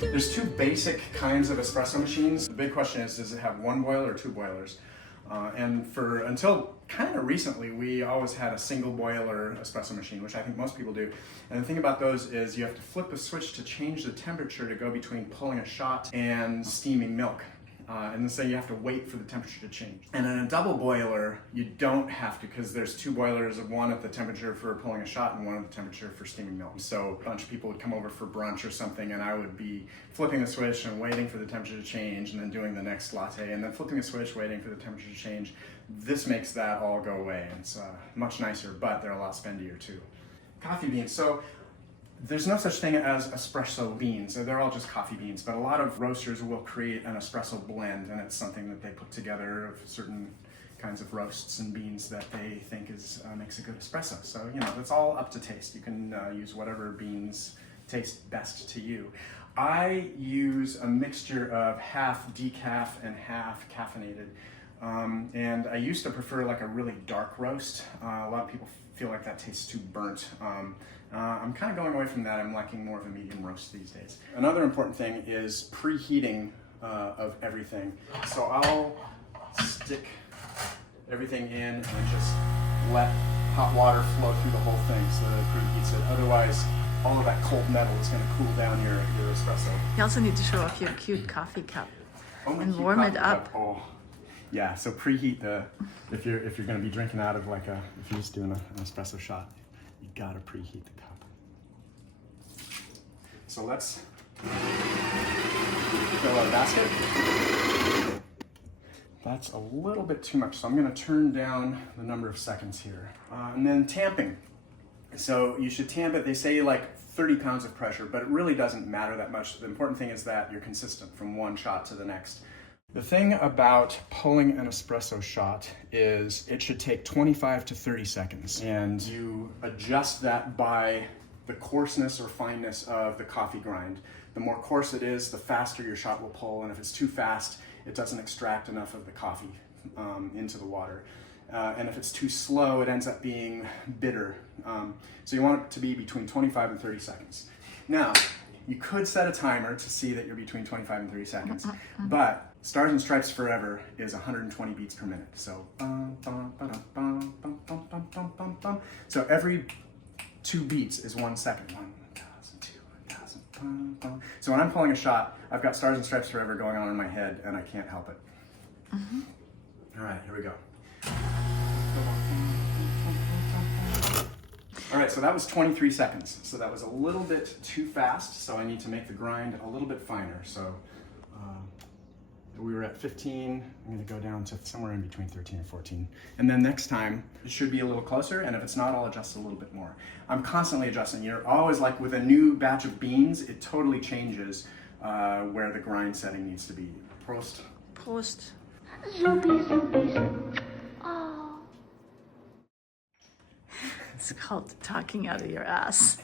There's two basic kinds of espresso machines. The big question is, does it have one boiler or two boilers? And until kind of recently, we always had a single boiler espresso machine, which I think most people do. And the thing about those is you have to flip a switch to change the temperature to go between pulling a shot and steaming milk. And then say you have to wait for the temperature to change. And in a double boiler, you don't have to, because there's two boilers, one at the temperature for pulling a shot and one at the temperature for steaming milk. So a bunch of people would come over for brunch or something, and I would be flipping the switch and waiting for the temperature to change, and then doing the next latte, and then flipping the switch, waiting for the temperature to change. This makes that all go away, and it's much nicer, but they're a lot spendier too. Coffee beans. So there's no such thing as espresso beans. They're all just coffee beans, but a lot of roasters will create an espresso blend, and it's something that they put together of certain kinds of roasts and beans that they think makes a good espresso. So, you know, it's all up to taste. You can use whatever beans taste best to you. I use a mixture of half decaf and half caffeinated. And I used to prefer like a really dark roast. A lot of people feel like that tastes too burnt. I'm kind of going away from that. I'm liking more of a medium roast these days. Another important thing is preheating of everything. So I'll stick everything in and just let hot water flow through the whole thing so that it preheats it. Otherwise, all of that cold metal is going to cool down your espresso. You also need to show off your cute coffee cup and Cute warm it coffee up. cup. Oh. Yeah, so preheat if you're going to be drinking out of if you're just doing an espresso shot, you gotta preheat the cup. So let's fill our basket. That's a little bit too much, so I'm gonna turn down the number of seconds here. And then tamping. So you should tamp it, they say like 30 pounds of pressure, but it really doesn't matter that much. The important thing is that you're consistent from one shot to the next. The thing about pulling an espresso shot is it should take 25 to 30 seconds. And you adjust that by the coarseness or fineness of the coffee grind. The more coarse it is, the faster your shot will pull. And if it's too fast, it doesn't extract enough of the coffee into the water. And if it's too slow, it ends up being bitter. So you want it to be between 25 and 30 seconds. Now, you could set a timer to see that you're between 25 and 30 seconds, but Stars and Stripes Forever is 120 beats per minute. So, so every 2 beats is 1 second. 1,000, 2,000, So when I'm pulling a shot, I've got Stars and Stripes Forever going on in my head, and I can't help it. All right, here we go. All right, so that was 23 seconds. So that was a little bit too fast, so I need to make the grind a little bit finer. So we were at 15, I'm gonna go down to somewhere in between 13 and 14. And then next time, it should be a little closer, and if it's not, I'll adjust a little bit more. I'm constantly adjusting. You're always like with a new batch of beans, it totally changes where the grind setting needs to be. Prost. Prost. It's called talking out of your ass.